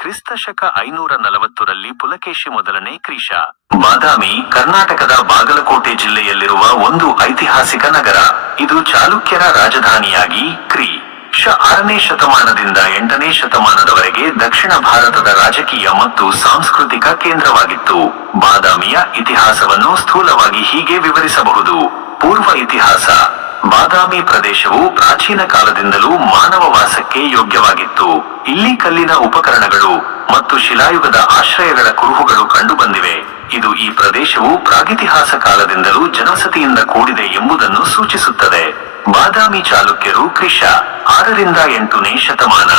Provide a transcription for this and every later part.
ಕ್ರಿಸ್ತಶಕ ಐನೂರ ನಲವತ್ತರಲ್ಲಿ ಪುಲಕೇಶಿ ಮೊದಲನೇ ಕ್ರೀಶ ಬಾದಾಮಿ, ಕರ್ನಾಟಕದ ಬಾಗಲಕೋಟೆ ಜಿಲ್ಲೆಯಲ್ಲಿರುವ ಒಂದು ಐತಿಹಾಸಿಕ ನಗರ. ಇದು ಚಾಲುಕ್ಯರ ರಾಜಧಾನಿಯಾಗಿ ಕ್ರಿ. ಶ ಆರನೇ ಶತಮಾನದಿಂದ ಎಂಟನೇ ಶತಮಾನದವರೆಗೆ ದಕ್ಷಿಣ ಭಾರತದ ರಾಜಕೀಯ ಮತ್ತು ಸಾಂಸ್ಕೃತಿಕ ಕೇಂದ್ರವಾಗಿತ್ತು. ಬಾದಾಮಿಯ ಇತಿಹಾಸವನ್ನು ಸ್ಥೂಲವಾಗಿ ಹೀಗೆ ವಿವರಿಸಬಹುದು. ಪೂರ್ವ ಇತಿಹಾಸ. ಬಾದಾಮಿ ಪ್ರದೇಶವು ಪ್ರಾಚೀನ ಕಾಲದಿಂದಲೂ ಮಾನವ ವಾಸಕ್ಕೆ ಯೋಗ್ಯವಾಗಿತ್ತು ಇಲ್ಲಿ ಕಲ್ಲಿನ ಉಪಕರಣಗಳು ಮತ್ತು ಶಿಲಾಯುಗದ ಆಶ್ರಯಗಳ ಕುರುಹುಗಳು ಕಂಡುಬಂದಿವೆ. ಇದು ಈ ಪ್ರದೇಶವು ಪ್ರಾಗಿತಿಹಾಸ ಕಾಲದಿಂದಲೂ ಜನಸತಿಯಿಂದ ಕೂಡಿದೆ ಎಂಬುದನ್ನು ಸೂಚಿಸುತ್ತದೆ. ಬಾದಾಮಿ ಚಾಲುಕ್ಯರು ಕ್ರಿಶ ಆರರಿಂದ ಎಂಟನೇ ಶತಮಾನ.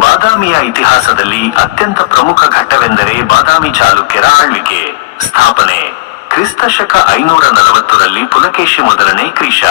ಬಾದಾಮಿಯ ಇತಿಹಾಸದಲ್ಲಿ ಅತ್ಯಂತ ಪ್ರಮುಖ ಘಟ್ಟವೆಂದರೆ ಬಾದಾಮಿ ಚಾಲುಕ್ಯರ ಆಳ್ವಿಕೆ, ಸ್ಥಾಪನೆ. ಕ್ರಿಸ್ತ ಶಕ ಐನೂರ ನಲವತ್ತರಲ್ಲಿ ಪುಲಕೇಶಿ ಮೊದಲನೇ ಕ್ರಿಶ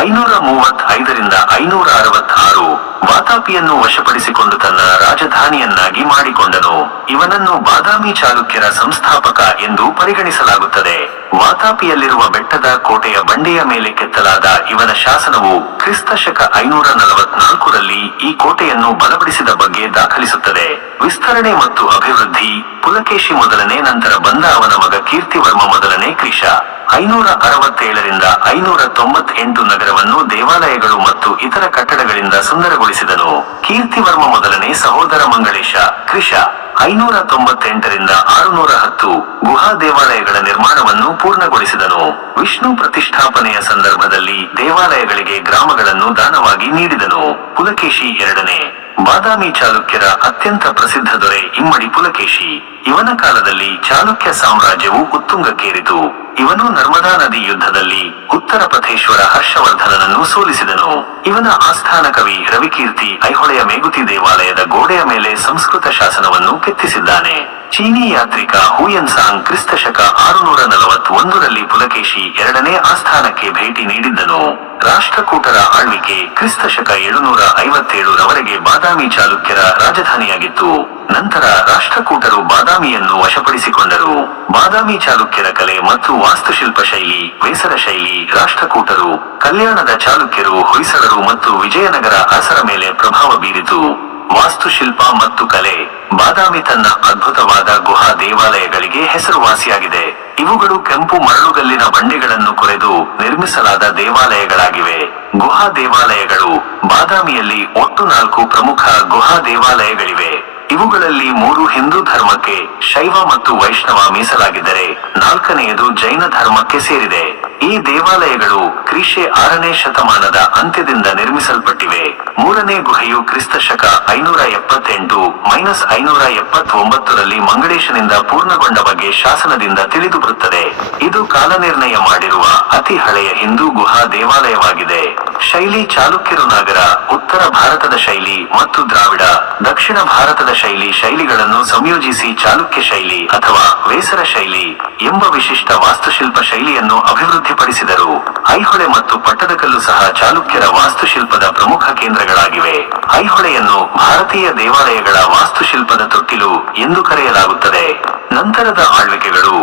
ಐನೂರ ಮೂವತ್ತೈದರಿಂದ ಐನೂರ ಅರವತ್ತಾರು. ವಾತಾಪಿಯನ್ನು ವಶಪಡಿಸಿಕೊಂಡು ತನ್ನ ರಾಜಧಾನಿಯನ್ನಾಗಿ ಮಾಡಿಕೊಂಡನು. ಇವನನ್ನು ಬಾದಾಮಿ ಚಾಲುಕ್ಯರ ಸಂಸ್ಥಾಪಕ ಎಂದು ಪರಿಗಣಿಸಲಾಗುತ್ತದೆ. ವಾತಾಪಿಯಲ್ಲಿರುವ ಬೆಟ್ಟದ ಕೋಟೆಯ ಬಂಡೆಯ ಮೇಲೆ ಕೆತ್ತಲಾದ ಇವನ ಶಾಸನವು ಕ್ರಿಸ್ತ ಶಕ ಐನೂರ ನಲವತ್ನಾಲ್ಕರಲ್ಲಿ ಈ ಕೋಟೆಯನ್ನು ಬಲಪಡಿಸಿದ ಬಗ್ಗೆ ದಾಖಲಿಸುತ್ತದೆ. ವಿಸ್ತರಣೆ ಮತ್ತು ಅಭಿವೃದ್ಧಿ, ಪುಲಕೇಶಿ ಮೊದಲನೇ, ನಂತರ ಬಂದ ಅವನ ಮಗ ಕೀರ್ತಿವರ್ಮ ಮೊದಲನೇ ಕ್ರಿಶ ಐನೂರ ಅರವತ್ತೇಳರಿಂದ ಐನೂರ ತೊಂಬತ್ತೆಂಟು ನಗರವನ್ನು ದೇವಾಲಯಗಳು ಮತ್ತು ಇತರ ಕಟ್ಟಡಗಳಿಂದ ಸುಂದರಗೊಳಿಸಿದನು. ಕೀರ್ತಿವರ್ಮ ಮೊದಲನೇ ಸಹೋದರ ಮಂಗಳೇಶ, ಕೃಷ. ಐನೂರ ತೊಂಬತ್ತೆಂಟರಿಂದ ಆರುನೂರ ಹತ್ತು ಗುಹಾ ದೇವಾಲಯಗಳ ನಿರ್ಮಾಣವನ್ನು ಪೂರ್ಣಗೊಳಿಸಿದನು. ವಿಷ್ಣು ಪ್ರತಿಷ್ಠಾಪನೆಯ ಸಂದರ್ಭದಲ್ಲಿ ದೇವಾಲಯಗಳಿಗೆ ಗ್ರಾಮಗಳನ್ನು ದಾನವಾಗಿ ನೀಡಿದನು. ಪುಲಕೇಶಿ ಎರಡನೇ. ಬಾದಾಮಿ ಚಾಲುಕ್ಯರ ಅತ್ಯಂತ ಪ್ರಸಿದ್ಧ ದೊರೆ ಇಮ್ಮಡಿ ಪುಲಕೇಶಿ. ಇವನ ಕಾಲದಲ್ಲಿ ಚಾಲುಕ್ಯ ಸಾಮ್ರಾಜ್ಯವು ಉತ್ತುಂಗಕ್ಕೇರಿತು. ಇವನು ನರ್ಮದಾ ನದಿ ಯುದ್ಧದಲ್ಲಿ ಉತ್ತರ ಪ್ರಥೇಶ್ವರ ಹರ್ಷವರ್ಧನನನ್ನು ಸೋಲಿಸಿದನು. ಇವನ ಆಸ್ಥಾನ ಕವಿ ರವಿಕೀರ್ತಿ ಐಹೊಳೆಯ ಮೇಗುತಿ ದೇವಾಲಯದ ಗೋಡೆಯ ಮೇಲೆ ಸಂಸ್ಕೃತ ಶಾಸನವನ್ನು ಕೆತ್ತಿಸಿದ್ದಾನೆ. ಚೀನಿ ಯಾತ್ರಿಕ ಹುಯನ್ ಸಾಂಗ್ ಕ್ರಿಸ್ತ ಶಕ ಆರುನೂರ ನಲವತ್ತೊಂದರಲ್ಲಿ ಪುಲಕೇಶಿ ಎರಡನೇ ಆಸ್ಥಾನಕ್ಕೆ ಭೇಟಿ ನೀಡಿದ್ದನು. ರಾಷ್ಟ್ರಕೂಟರ ಆಳ್ವಿಕೆ ಕ್ರಿಸ್ತ ಶಕ ಏಳುನೂರ ಐವತ್ತೇಳರವರೆಗೆ ಬಾದಾಮಿ ಚಾಲುಕ್ಯರ ರಾಜಧಾನಿಯಾಗಿತ್ತು. ನಂತರ ರಾಷ್ಟ್ರಕೂಟರು ಬಾದಾಮಿಯನ್ನು ವಶಪಡಿಸಿಕೊಂಡರು. ಬಾದಾಮಿ ಚಾಲುಕ್ಯರ ಕಲೆ ಮತ್ತು ವಾಸ್ತುಶಿಲ್ಪ ಶೈಲಿ ವೇಸರ ಶೈಲಿ ರಾಷ್ಟ್ರಕೂಟರು, ಕಲ್ಯಾಣದ ಚಾಲುಕ್ಯರು ಹೊಯ್ಸಳರು ಮತ್ತು ವಿಜಯನಗರ ಅರಸರ ಮೇಲೆ ಪ್ರಭಾವ ಬೀರಿತು. ವಾಸ್ತುಶಿಲ್ಪ ಮತ್ತು ಕಲೆ ಬಾದಾಮಿ ತನ್ನ ಅದ್ಭುತವಾದ ಗುಹಾ ದೇವಾಲಯಗಳಿಗೆ ಹೆಸರುವಾಸಿಯಾಗಿದೆ. ಇವುಗಳು ಕೆಂಪು ಮರಳುಗಲ್ಲಿನ ಬಂಡೆಗಳನ್ನು ಕೊರೆದು ನಿರ್ಮಿಸಲಾದ ದೇವಾಲಯಗಳಾಗಿವೆ. ಗುಹಾ ದೇವಾಲಯಗಳು ಬಾದಾಮಿಯಲ್ಲಿ ಒಟ್ಟು ನಾಲ್ಕು ಪ್ರಮುಖ ಗುಹಾ ದೇವಾಲಯಗಳಿವೆ. ಇವುಗಳಲ್ಲಿ ಮೂರು ಹಿಂದೂ ಧರ್ಮಕ್ಕೆ ಶೈವ ಮತ್ತು ವೈಷ್ಣವ ಮೀಸಲಾಗಿದ್ದರೆ, ನಾಲ್ಕನೆಯದು ಜೈನ ಧರ್ಮಕ್ಕೆ ಸೇರಿದೆ. ಈ ದೇವಾಲಯಗಳು ಕ್ರಿಶೆ ಆರನೇ ಶತಮಾನದ ಅಂತ್ಯದಿಂದ ನಿರ್ಮಿಸಲ್ಪಟ್ಟಿವೆ. ಮೂರನೇ ಗುಹೆಯು ಕ್ರಿಸ್ತ ಶಕ ಐನೂರ ಎಪ್ಪತ್ತೆಂಟು ಮೈನಸ್ ಐನೂರ ಎಪ್ಪತ್ತೊಂಬತ್ತರಲ್ಲಿ ಮಂಗಳೇಶನಿಂದ ಪೂರ್ಣಗೊಂಡ ಬಗ್ಗೆ ಶಾಸನದಿಂದ ತಿಳಿದು ಬರುತ್ತದೆ. ಇದು ಕಾಲನಿರ್ಣಯ ಮಾಡಿರುವ ಅತಿ ಹಳೆಯ ಹಿಂದೂ ಗುಹಾ ದೇವಾಲಯವಾಗಿದೆ. ಶೈಲಿ ಚಾಲುಕ್ಯರು ನಾಗರ, ಉತ್ತರ ಭಾರತದ ಶೈಲಿ ಮತ್ತು ದ್ರಾವಿಡ, ದಕ್ಷಿಣ ಭಾರತದ ಶೈಲಿ ಶೈಲಿಗಳನ್ನು ಸಂಯೋಜಿಸಿ ಚಾಲುಕ್ಯ ಶೈಲಿ ಅಥವಾ ವೇಸರ ಶೈಲಿ ಎಂಬ ವಿಶಿಷ್ಟ ವಾಸ್ತುಶಿಲ್ಪ ಶೈಲಿಯನ್ನು ಅಭಿವೃದ್ಧಿಪಡಿಸಿದರು. ಐಹೊಳೆ ಮತ್ತು ಪಟ್ಟದಕಲ್ಲು ಸಹ ಚಾಲುಕ್ಯರ ವಾಸ್ತುಶಿಲ್ಪದ ಪ್ರಮುಖ ಕೇಂದ್ರಗಳಾಗಿವೆ. ಐಹೊಳೆಯನ್ನು ಭಾರತೀಯ ದೇವಾಲಯಗಳ ವಾಸ್ತುಶಿಲ್ಪದ ತೊಟ್ಟಿಲು ಎಂದು ಕರೆಯಲಾಗುತ್ತದೆ. ನಂತರದ ಆಳ್ವಿಕೆಗಳು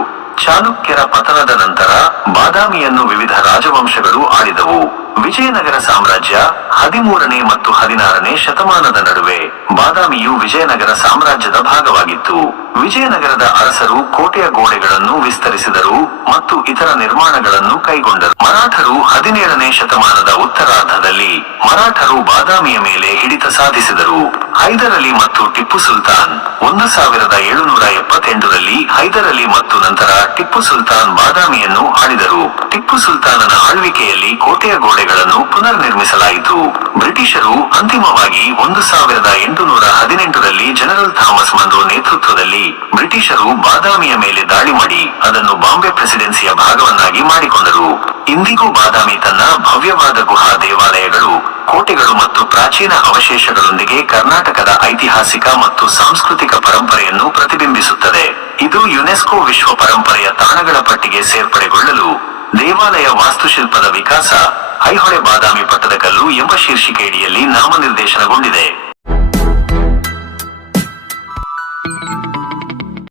ಚಾಲುಕ್ಯರ ಪತನದ ನಂತರ ಬಾದಾಮಿಯನ್ನು ವಿವಿಧ ರಾಜವಂಶಗಳು ಆಳಿದವು. ವಿಜಯನಗರ ಸಾಮ್ರಾಜ್ಯ ಹದಿಮೂರನೇ ಮತ್ತು ಹದಿನಾರನೇ ಶತಮಾನದ ನಡುವೆ ಬಾದಾಮಿಯು ವಿಜಯನಗರ ಸಾಮ್ರಾಜ್ಯದ ಭಾಗವಾಗಿತ್ತು. ವಿಜಯನಗರದ ಅರಸರು ಕೋಟೆಯ ಗೋಡೆಗಳನ್ನು ವಿಸ್ತರಿಸಿದರು ಮತ್ತು ಇತರ ನಿರ್ಮಾಣಗಳನ್ನು ಕೈಗೊಂಡರು. ಮರಾಠರು ಹದಿನೇಳನೇ ಶತಮಾನದ ಉತ್ತರಾರ್ಧದಲ್ಲಿ ಮರಾಠರು ಬಾದಾಮಿಯ ಮೇಲೆ ಹಿಡಿತ ಸಾಧಿಸಿದರು. ಹೈದರ್ ಅಲಿ ಮತ್ತು ಟಿಪ್ಪು ಸುಲ್ತಾನ್. ಒಂದು ಸಾವಿರದ ಏಳುನೂರ ಎಪ್ಪತ್ತೆಂಟರಲ್ಲಿ ಹೈದರ್ ಅಲಿ ಮತ್ತು ನಂತರ ಟಿಪ್ಪು ಸುಲ್ತಾನ್ ಬಾದಾಮಿಯನ್ನು ಆಳಿದರು. ಟಿಪ್ಪು ಸುಲ್ತಾನನ ಆಳ್ವಿಕೆಯಲ್ಲಿ ಕೋಟೆಯ ಗೋಡೆಗಳನ್ನು ಪುನರ್ ನಿರ್ಮಿಸಲಾಯಿತು ಬ್ರಿಟಿಷರು ಅಂತಿಮವಾಗಿ ಒಂದು ಸಾವಿರದ ಎಂಟುನೂರ ಹದಿನೆಂಟರಲ್ಲಿ ಜನರಲ್ ಥಾಮಸ್ ಮಂದು ನೇತೃತ್ವದಲ್ಲಿ ಬ್ರಿಟಿಷರು ಬಾದಾಮಿಯ ಮೇಲೆ ದಾಳಿ ಮಾಡಿ ಅದನ್ನು ಬಾಂಬೆ ಪ್ರೆಸಿಡೆನ್ಸಿಯ ಭಾಗವನ್ನಾಗಿ ಮಾಡಿಕೊಂಡರು. ಇಂದಿಗೂ ಬಾದಾಮಿ ತನ್ನ ಭವ್ಯವಾದ ಗುಹಾ ದೇವಾಲಯಗಳು ಕೋಟೆಗಳು ಮತ್ತು ಪ್ರಾಚೀನ ಅವಶೇಷಗಳೊಂದಿಗೆ ಕರ್ನಾಟಕದ ಐತಿಹಾಸಿಕ ಮತ್ತು ಸಾಂಸ್ಕೃತಿಕ ಪರಂಪರೆಯನ್ನು ಪ್ರತಿಬಿಂಬಿಸುತ್ತದೆ. ಇದು ಯುನೆಸ್ಕೋ ವಿಶ್ವ ಪರಂಪರೆಯ ತಾಣಗಳ ಪಟ್ಟಿಗೆ ಸೇರ್ಪಡೆಗೊಳ್ಳಲು ದೇವಾಲಯ ವಾಸ್ತುಶಿಲ್ಪದ ವಿಕಾಸ, ಐಹೊಳೆ ಬಾದಾಮಿ ಪಟ್ಟದಕಲ್ಲು ಎಂಬ ಶೀರ್ಷಿಕೆಯಡಿಯಲ್ಲಿ ನಾಮನಿರ್ದೇಶನಗೊಂಡಿದೆ.